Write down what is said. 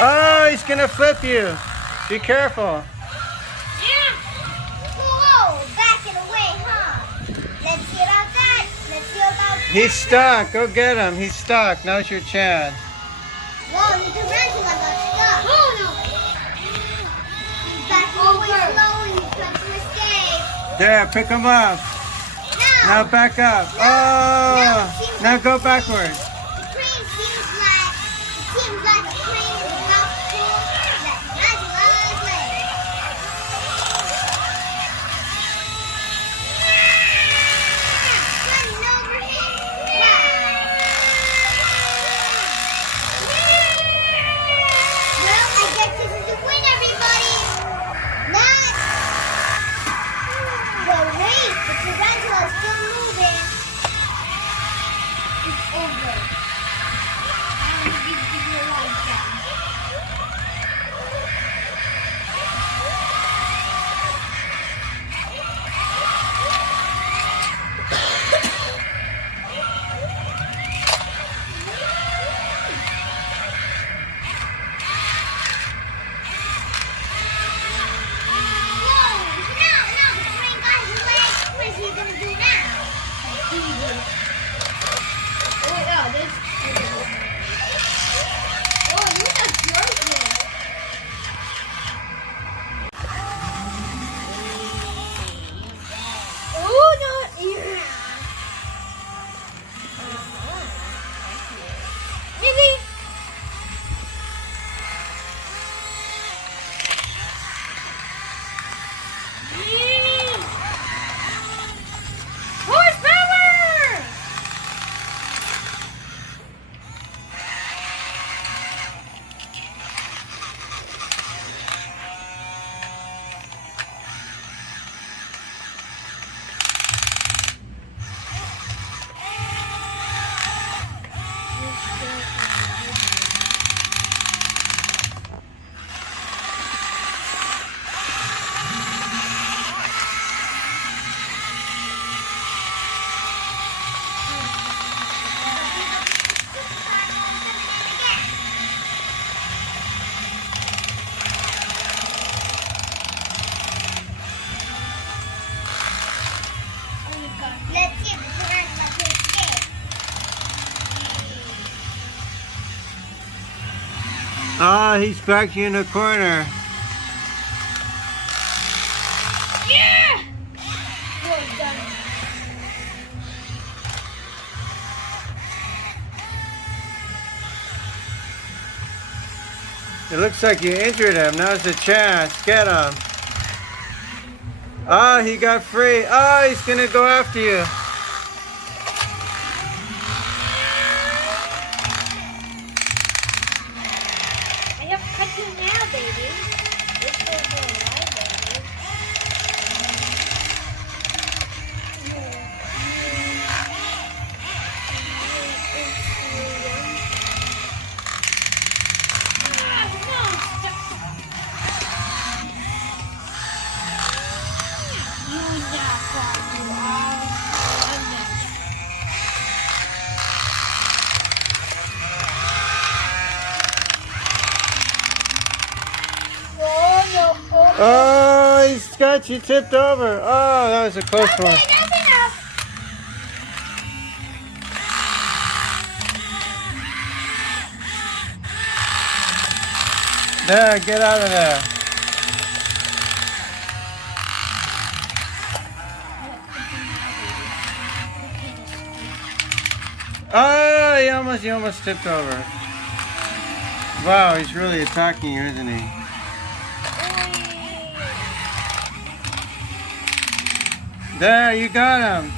Oh, he's gonna flip you. Be careful. Yeah. Whoa, backing away, huh? Let's see about that. Let's see about that. He's stuck. Go get him. He's stuck. Now's your chance. Whoa, the tarantula got stuck. Oh no. He's backing away slowly. He's trying to escape. There, pick him up. No. Now back up. No. Oh, No, now go backwards. The crane seems like the crane is about to pull that tarantula's leg. Running over him. Well, I guess this is the win, everybody. Not. But wait, the tarantula is still moving. It's over. I'm going to give you a light down. Whoa! No, the crane got his leg. What is he going to do now? Oh, yeah, this. Oh, look how broken. Oh, no. Yeah. Really? Horsepower! Let's see if the tarantula can escape. Oh, he's back in the corner. Yeah! Well done. It looks like you injured him. Now's the chance. Get him. Oh, he got free. Oh, he's gonna go after you. I have cut you now, baby. This will go alive, baby. Oh, he's got you tipped over. Oh, that was a close one. That's enough. There, get out of there. Oh, he almost tipped over. Wow, he's really attacking you, isn't he? There, you got him.